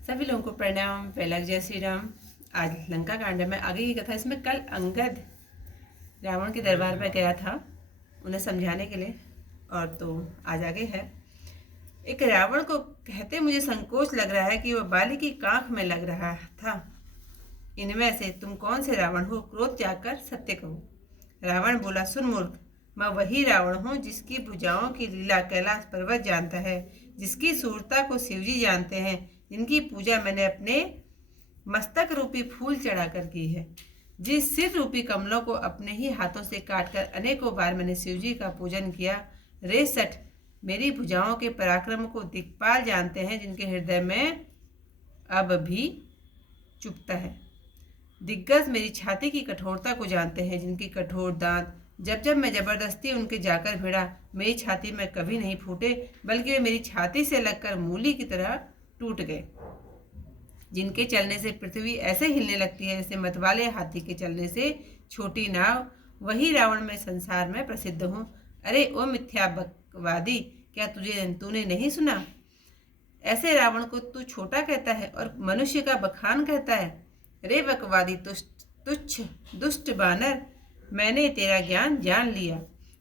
सभी लोगों को प्रणाम। वैलक जय श्री राम। आज लंका कांड में आगे की कथा। इसमें कल अंगद रावण के दरबार में गया था उन्हें समझाने के लिए, और तो आज आगे है। एक रावण को कहते मुझे संकोच लग रहा है कि वह बाली की कांख में लग रहा था। इनमें से तुम कौन से रावण हो? क्रोध त्याग कर सत्य कहो। रावण बोला, सुन मूर्ख, मैं वही रावण हूँ जिसकी भुजाओं की लीला कैलाश पर्वत जानता है, जिसकी सूरता को शिवजी जानते हैं, जिनकी पूजा मैंने अपने मस्तक रूपी फूल चढ़ाकर की है, जिस सिर रूपी कमलों को अपने ही हाथों से काटकर अनेकों बार मैंने शिवजी का पूजन किया। रे सठ, मेरी भुजाओं के पराक्रम को दिक्पाल जानते हैं, जिनके हृदय में अब भी चुभता है। दिग्गज मेरी छाती की कठोरता को जानते हैं, जिनकी कठोर दांत जब जब मैं जबरदस्ती उनके जाकर भिड़ा, मेरी छाती में कभी नहीं फूटे, बल्कि वे मेरी छाती से लगकर मूली की तरह टूट गए। जिनके चलने से पृथ्वी ऐसे हिलने लगती है जैसे मतवाले हाथी के चलने से छोटी नाव, वही रावण में संसार में प्रसिद्ध हूँ। अरे ओ मिथ्यावादी, क्या तूने नहीं सुना? ऐसे रावण को तू छोटा कहता है और मनुष्य का बखान कहता है। रे बकवादी तुच्छ दुष्ट बानर, मैंने तेरा ज्ञान जान लिया।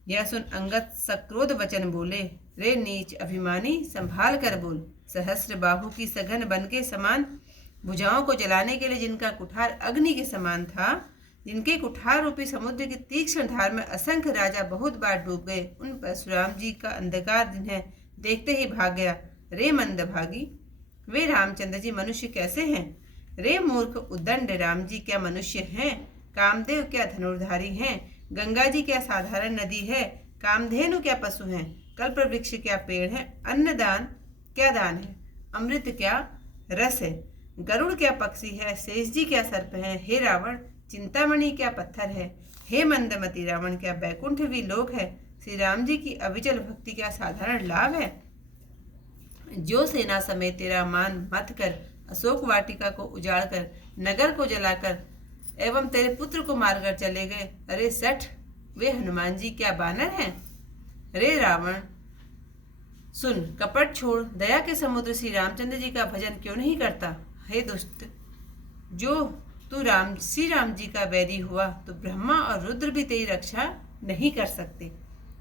यह सुन अंगद सक्रोध वचन बोले, रे नीच अभिमानी, संभाल कर बोल। सहस्र बाहु की सघन बन के समान, भुजाओं को जलाने के लिए जिनका कुठार अग्नि के समान था, जिनके कुठार रूपी समुद्र की तीक्ष्ण धार में असंख्य राजा बहुत बार डूब गए, उन परशुराम जी का अंधकार दिन है देखते ही भाग गया। रे मंदभागी, वे रामचंद्र जी मनुष्य कैसे हैं? रे मूर्ख उद्दंड, राम जी क्या मनुष्य हैं? कामदेव क्या धनुर्धारी हैं? गंगा जी क्या साधारण नदी है? कामधेनु क्या पशु हैं? कल्प वृक्ष क्या पेड़ है? अन्नदान क्या दान है? अमृत क्या रस है? गरुड़ क्या पक्षी है? शेष जी क्या सर्प है? हे रावण, चिंतामणि क्या पत्थर है? हे मंदमती रावण, क्या बैकुंठ भी लोक है? श्री राम जी की अविचल भक्ति क्या साधारण लाभ है? जो सेना समेत तेरा मान मत कर, अशोक वाटिका को उजाड़ कर, नगर को जलाकर एवं तेरे पुत्र को मारकर चले गए। अरे सठ, वे हनुमान जी क्या बानर हैं? रे रावण सुन, कपट छोड़, दया के समुद्र श्री रामचंद्र जी का भजन क्यों नहीं करता? हे दुष्ट, जो तू श्री राम जी का वैरी हुआ तो ब्रह्मा और रुद्र भी तेरी रक्षा नहीं कर सकते।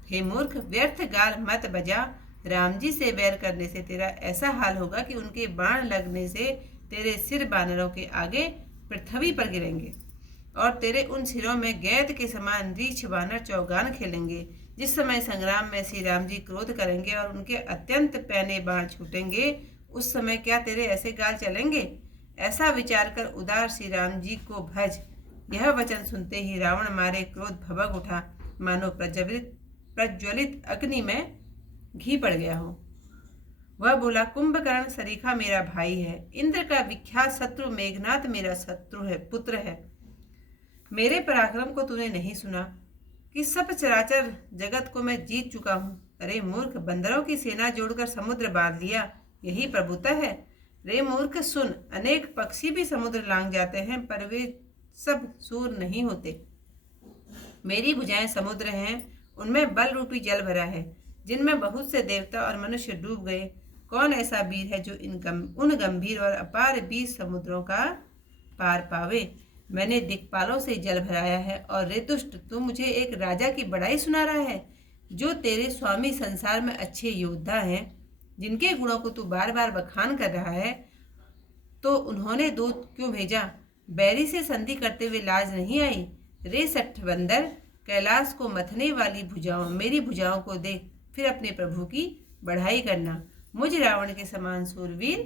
हे मूर्ख, व्यर्थ गाल मत बजा। राम जी से वैर करने से तेरा ऐसा हाल होगा कि उनके बाण लगने से तेरे सिर बानरों के आगे पृथ्वी पर गिरेंगे, और तेरे उन सिरों में गैद के समान रीछ बानर चौगान खेलेंगे। जिस समय संग्राम में श्री राम जी क्रोध करेंगे और उनके अत्यंत पैने बाण छूटेंगे, उस समय क्या तेरे ऐसे गाल चलेंगे? ऐसा विचार कर उदार श्री राम जी को भज। यह वचन सुनते ही रावण मारे क्रोध भभक उठा, मानो प्रज्वलित अग्नि में घी पड़ गया हो। वह बोला, कुंभकर्ण सरीखा मेरा भाई है, इंद्र का विख्यात शत्रु मेघनाथ मेरा शत्रु है, पुत्र है। मेरे पराक्रम को तूने नहीं सुना कि सब चराचर जगत को मैं जीत चुका हूँ? अरे मूर्ख, बंदरों की सेना जोड़कर समुद्र बांध लिया, यही प्रभुता है। रे मूर्ख सुन, अनेक पक्षी भी समुद्र लांघ जाते हैं, पर वे सब सूर नहीं होते। मेरी भुजाएं समुद्र हैं, उनमें बल रूपी जल भरा है, जिनमें बहुत से देवता और मनुष्य डूब गए। कौन ऐसा वीर है जो उन गंभीर और अपार 20 समुद्रों का पार पावे? मैंने दिक्पालों से जल भराया है, और रे दुष्ट, तू मुझे एक राजा की बड़ाई सुना रहा है, जो तेरे स्वामी संसार में अच्छे योद्धा हैं, जिनके गुणों को तू बार बार बखान कर रहा है। तो उन्होंने दूत क्यों भेजा? बैरी से संधि करते हुए लाज नहीं आई? रे सठ बंदर, कैलाश को मथने वाली भुजाओं, मेरी भुजाओं को देख, फिर अपने प्रभु की बढ़ाई करना। मुझ रावण के समान सूरवीर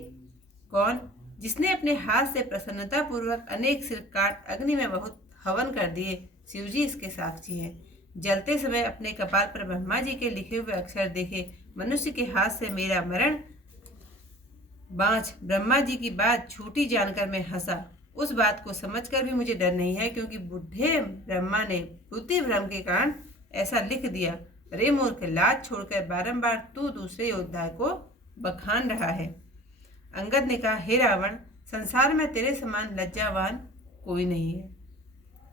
कौन, जिसने अपने हाथ से प्रसन्नता पूर्वक अनेक सिर काट अग्नि में बहुत हवन कर दिए? शिवजी इसके साक्षी हैं। जलते समय अपने कपाल पर ब्रह्मा जी के लिखे हुए अक्षर देखे। मनुष्य के हाथ से मेरा मरण बाँच। ब्रह्मा जी की बात छोटी जानकर मैं हंसा। उस बात को समझकर भी मुझे डर नहीं है, क्योंकि बुढ़े ब्रह्मा ने बुद्धि भ्रम के कारण ऐसा लिख दिया। रे मूर्ख, लाज छोड़कर बारंबार तू दूसरे योद्धा को बखान रहा है। अंगद ने कहा, हे रावण, संसार में तेरे समान लज्जावान कोई नहीं है।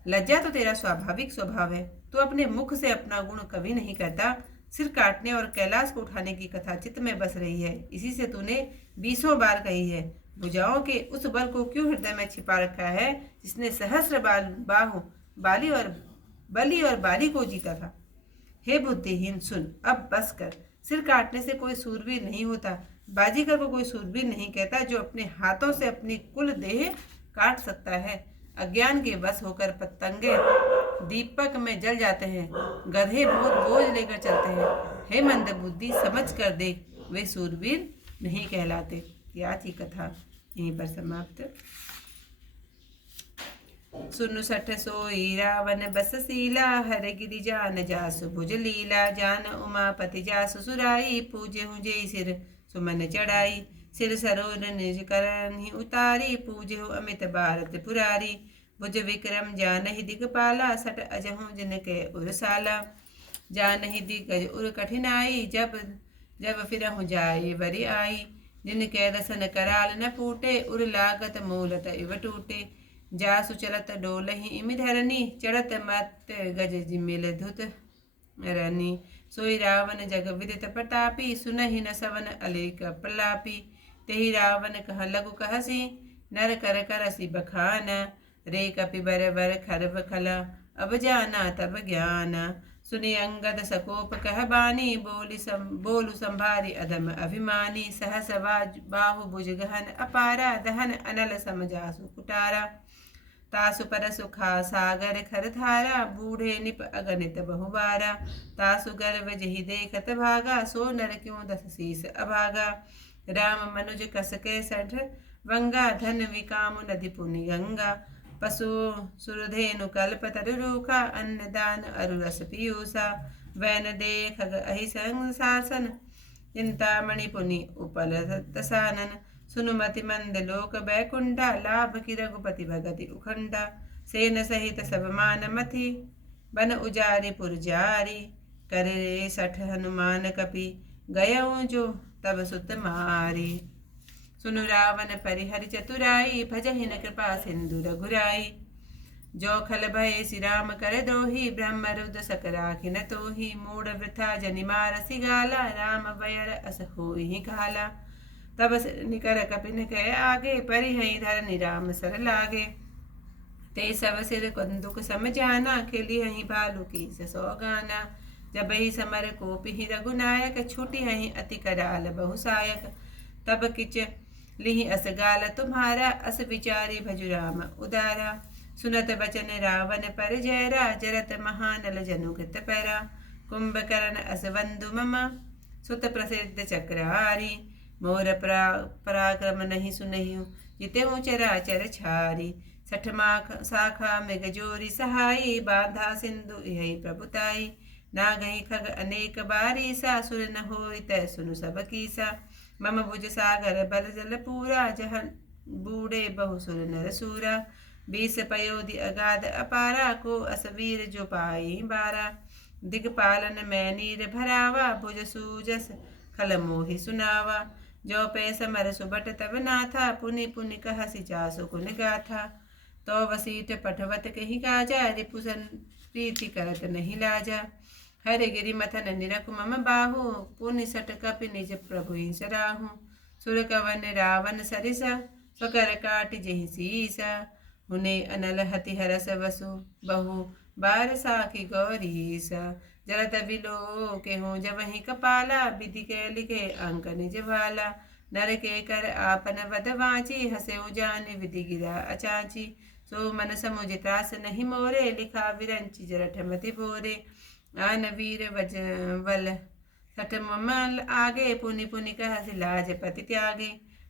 लज्जा तो तेरा स्वाभाविक स्वभाव है। तू अपने मुख से अपना गुण कभी नहीं करता। सिर काटने और कैलाश को उठाने की कथा चित्त में बस रही है, इसी से तूने 20 बार कही है। भुजाओं के उस बल को क्यों हृदय में छिपा रखा है जिसने सहस्र बाहु बली और बाली को जीता था। हे बुद्धिहीन, सुन, अब बस कर। सिर काटने से कोई सूरवीर नहीं होता। बाजीगर को कोई सूरवीर नहीं कहता जो अपने हाथों से अपनी कुल देह काट सकता है। अज्ञान के वश होकर पतंगे दीपक में जल जाते हैं, गधे बहुत बोझ लेकर चलते हैं। हे मंद बुद्धि, समझ कर देख, वे सूरवीर नहीं कहलाते। क्या थी कथा, यहीं पर समाप्त। सुनु सठ सोई रावण बसशीला, हर गिरि जान जासु भुज लीला। जान उमापति जासु सुराई, पूजे जय सिर सुमन चढ़ाई। सिर सरोज निज करन ही उतारी, पूजे अमित भारत पुरारी। भुज विक्रम जानहि दिगपाला, सठ अजहु जिनके उरसाला। जानहि दिग्गज उर कठिनाई, जब जब फिरहु जाए बरि आई। जिनके दसन कराल न फूटे, उर लागत मूलत इव टूटे। जासु चलत डोलहि इमि धरनी, चढ़त मत गज जिमिल धुत रनी। सोई रावण जग विदित प्रतापी, सुनहि न सवन अलेख प्रलापी। तेहि रावण कह लघु कहसी, नर कर करसी बखाना। रे कपि बर बर खरब खला, अब जाना तब ज्ञान। सुनि अंगद सकोप कह बानी, बोलु संभारी अधम अभिमानी। सहस बाहु भुज गहन अपारा, दहन अनल सम जासु कुटारा। तासु परसु खा सागर खर धारा, बूढ़े निप अगणित बहुबारा। तासु गर्व जहि देखत भागा, सो नर क्यों दस शीस अभागा। राम मनुज कस के सठ वंगा, धन विकामु नदि पुनि गंगा। पशु सुरधेनु कल्प तरु रूखा, अन्न दान अरु रस पीयूषा। वैन देख अहि संग चिंतामणि पुनि उपल तसानन। सुनुमति मंद लोक बैकुंठा, लाभ की रघुपति भगति उखंडा। सेन सहित सब मान मथि, बन उजारी पुर जारी। करे सठ हनुमान कपि, गयऊँ जो तब सुत मारी। सुनु रावण परिहरि चतुराई, भजहि न कृपा सिंधु रघुराई। जो खल भय श्री राम कर द्रोही, ब्रह्म रुद्र सक राखि न तोही। मूढ़ वृथा जनि मारसि गाला, राम बयर अस होहि काला। तब निकर कपिन कह आगे, परिहरि धरनि राम सर लागे। ते सब सिर कंदुक सम जाना, खेली हहीं भालू की सौगाना। जब ही समर कोपि रघुनायक, छूटी हहीं अति कराल बहुसायक। तब किच लिहि अस गाल तुम्हारा, अस विचारी भजु राम उदारा। सुनत बचन रावण पर जयरा, जरत महानल जनु कृत पैरा। कुंभकर्ण अस बंधु मम, सुत प्रसिद्ध चक्रहारी। मोर पराक्रम नहीं सुनहिउ, जितेहु चराचर छारी। सठमाख शाखा मृग जोरी सहाई, बाधा सिंधु यही प्रभुताई। नागहि खग अनेक बारीसा, सुर न होई तै सुनु सब कीसा। मम भुज सागर बल जल पूरा, जह बूढ़े बहु सुर नर सूरा। 20 पयोधि अगाध अपारा, को असवीर जो पाई बारा। दिगपालन मैं नीर भरावा, भुज सूजस खल मोहि सुनावा। जो पे समर सुबट तब नाथा, पुनि पुनि कहसि जासु गुण गाथा। तो वसीठ पठवत कहि गाजा, रिपुसन प्रीति करत नहीं लाजा। हर गिरि मथन निरख मम बाहु, पुनि सट कपि निज प्रभु सराहु। सुर कवन रावण सरिसा, स्वकर काट जहि सीसा। हुने अनल हति हरस वसु, बहु बार साखी गौरीसा। जलत बिलो के हो जबहि कपाला, विधि के लिखे अंक निज भाला। नर के कर आपन वद वाची, हसे जान विधि गिरा अचाची। सो मन समुझ त्रास नहीं मोरे, लिखा विरंचि जरठ मति भोरे। आन वीर बल सठ ममल आगे, पुनि पुनि कहसि लाज पति त्यागे।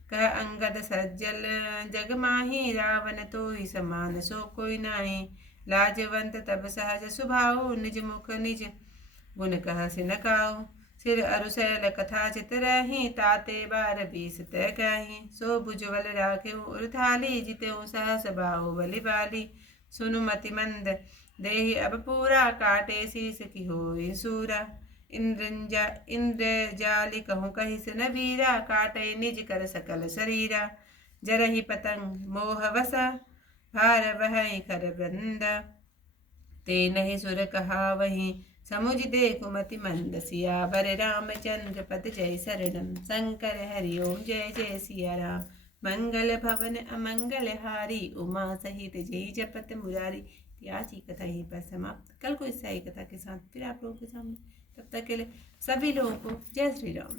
कह अंगद सज्जल जग माही, रावण तो ही समान सो कोई नाही। लाजवंत तब सहज सुभाऊ, निज मुख निज गुण कहसि न काऊ। सिर अरुशैल कथा चित रही, ताते 12 20 तय कही। सो भुजबल राखे उर्थाली, जितेऊ सहस बाहु बलि बाली। सुनु मति मंद देहि अब पूरा, काटे शीस की होई सूरा। इंद्र जाली कहूँ कहि न वीरा, काटे निज कर सकल शरीरा। जरहि पतंग मोह वसा, भार बहई कर बंदा। ते नहीं सुर कहा वही, समुझ देखु मति मंद। सियावर रामचंद्र पद जय शरणम, शंकर हरि ओम जय जय सिया राम। मंगल भवन अमंगल हारी, उमा सहित जय जपत मुरारी। आज की कथा यहीं पर समाप्त। कल को इससे आई कथा के साथ फिर आप लोगों के सामने। तब तक के लिए सभी लोगों को जय श्री राम।